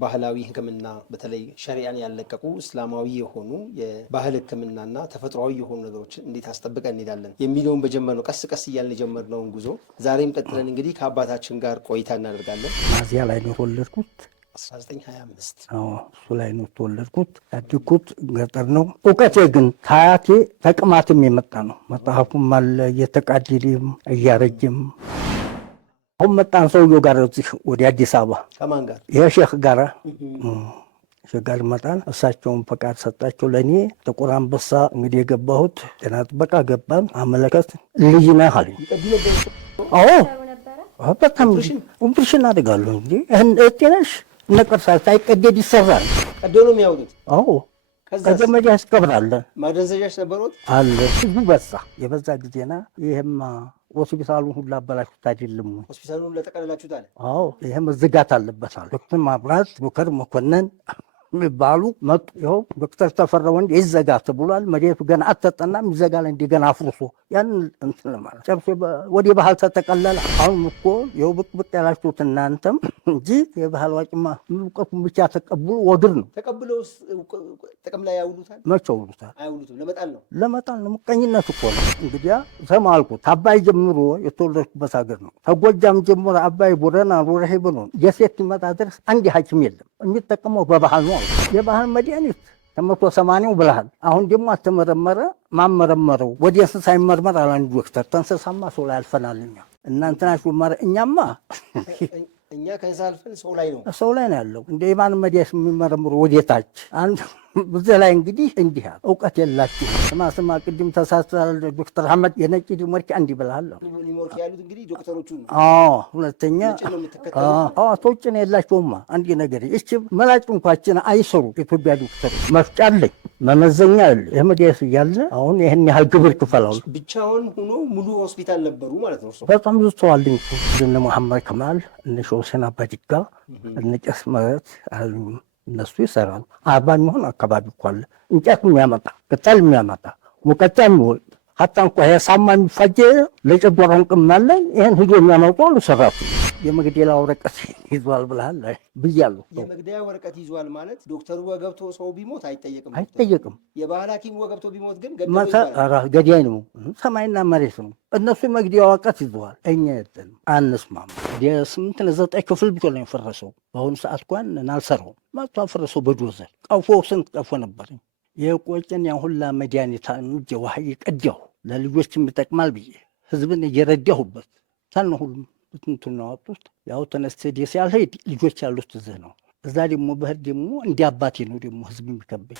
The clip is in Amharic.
ባህላዊ ሕክምና በተለይ ሸሪዓን ያለቀቁ እስላማዊ የሆኑ የባህል ሕክምናና ተፈጥሯዊ የሆኑ ነገሮችን እንዴት አስጠብቀን እንሄዳለን የሚለውን በጀመርነው ቀስ ቀስ እያልን የጀመርነውን ጉዞ ዛሬም ቀጥለን እንግዲህ ከአባታችን ጋር ቆይታ እናደርጋለን። ሚያዝያ ላይ ነው የተወለድኩት። 1925 እሱ ላይ ነው የተወለድኩት። ያደግኩት ገጠር ነው። እውቀቴ ግን ከአያቴ ተቅማትም የመጣ ነው። መጽሐፉም አለ እየተቃደደም እያረጀም። አሁን መጣን ሰውየው ጋር እዚህ ወደ አዲስ አበባ። ከማን ጋር? የሼክ ጋር ሼክ ጋር መጣን። እሳቸውን ፈቃድ ሰጣቸው ለእኔ። ጥቁር አንበሳ እንግዲህ የገባሁት ጤና ጥበቃ ገባን። አመለከት ልጅ ነህ አሉኝ። አዎ በጣም ኦፕሬሽን አድርጋለሁ እንጂ ጤነሽ ነቀርሳ ሳይቀደድ ይሰራል። ቀዶ ነው የሚያወጡት? አዎ ከዘመድ ያስቀብራለን። ማደንዘዣሽ ነበሩት? አለ ብዙ በዛ የበዛ ጊዜና ይሄማ ሆስፒታሉን ሁሉ አበላሽሁት አይደለም ወይ? ሆስፒታሉን ለጠቀለላችሁት አለ? አዎ ይሄም ዝጋት አለበት አሉ። ዶክተር ማብራት ዶክተር መኮንን የሚባሉ መጡ። ይኸው ዶክተር ተፈራ ወንድ ይዘጋ ተብሏል። መሬቱ ገና አትጠናም ይዘጋል። እንደገና አፍርሶ ያን እንትን ማለት ጨርሶ ወደ ባህል ተጠቀለለ። አሁን እኮ ይኸው ብቅ ያላችሁት እናንተም እንጂ የባህል ዋቂማ እውቀቱን ብቻ ተቀብሎ ወግር ነው። ተቀብለው ጥቅም ላይ ያውሉታል? መቼ ያውሉታል? አያውሉትም። ለመጣል ነው። ለመጣል ነው። ምቀኝነት እኮ ነው። እንግዲያ ተማልኩት። አባይ ጀምሮ የተወለድኩበት ሀገር ነው። ከጎጃም ጀምሮ አባይ ቦረና ሮረሄ ብሎ የሴት ይመጣ ድረስ አንድ ሐኪም የለም። የሚጠቀመው በባህል ነው። የባህል መድኃኒት 180 ብለሃል። አሁን ደግሞ አልተመረመረ ማመረመረው ወደ እንስሳ ይመርመር አለ አንድ ዶክተር። ተንስሳማ ሰው ላይ አልፈናል እኛ። እናንተ ናችሁ እኛማ እኛ ከእንስሳ አልፈን ሰው ላይ ነው ያለው። እንደ የማን መድኃኒት የሚመረምሩ ወዴታች አንድ በዚህ ላይ እንግዲህ እንዲህ አለ። እውቀት የላችሁ ስማ ቅድም ተሳስተሃል ዶክተር አህመድ የነጭ ዲሞርኪ አንድ ብለሃል። ዲሞርኪ ያሉት እንግዲህ ዶክተሮቹ ነው። ሁለተኛ ሰውጭ ነው የላቸውማ። አንድ ነገር እቺ መላጭ እንኳችን አይሰሩ ኢትዮጵያ ዶክተር መፍጫ አለኝ መመዘኛ አለ። ይሄ መድኃኒት እያለ አሁን ይሄን ያህል ግብር ክፈላሉ። ብቻውን ሆኖ ሙሉ ሆስፒታል ነበሩ ማለት ነው። በጣም ብዙ ሰው አለኝ እነ መሐመድ ከማል እነ ሾሴን አባዲጋ እነ ቄስ መረት አሉኝ። እነሱ ይሰራሉ። 40 የሚሆን አካባቢ እኮ አለ እንጨት የሚያመጣ ቅጠል የሚያመጣ ሙቀጫ የሚወልድ ሀታ እንኳ የሳማ የሚፋጀ ለጨጓራውን ቅማለን ይህን ሂዶ የሚያመጡ አሉ ሰራቱ። የመግደላ ወረቀት ይዟል ብለሃል ብያለሁ። የመግደያ ወረቀት ይዟል ማለት ዶክተሩ ወገብቶ ሰው ቢሞት አይጠየቅም። የባህል ሐኪም ወገብቶ ቢሞት ግን ገዳይ ነው። ሰማይና መሬት ነው። እነሱ የመግደያ ወረቀት ይዘዋል። እኛ የለንም። አንስማማ። የ8 ለ9 ክፍል ብቻ ነው የፈረሰው። በአሁኑ ሰዓት እንኳን አልሰራውም። መጥቶ አፈረሰው በዶዘር። ቀፎ ስንት ቀፎ ነበር የቆጨን ያን ሁላ መድኃኒት እንጂ ውሃ ቀዳሁ ለልጆችም ይጠቅማል ብዬ ህዝብን እየረዳሁበት ታን ሁሉም እንትን ነው አወጡት። ያው ተነስተ ደስ ያልሄድ ልጆች ያሉት እዚህ ነው። እዛ ደግሞ በህር ደግሞ እንደ አባቴ ነው ደግሞ ህዝብ የሚከበኝ።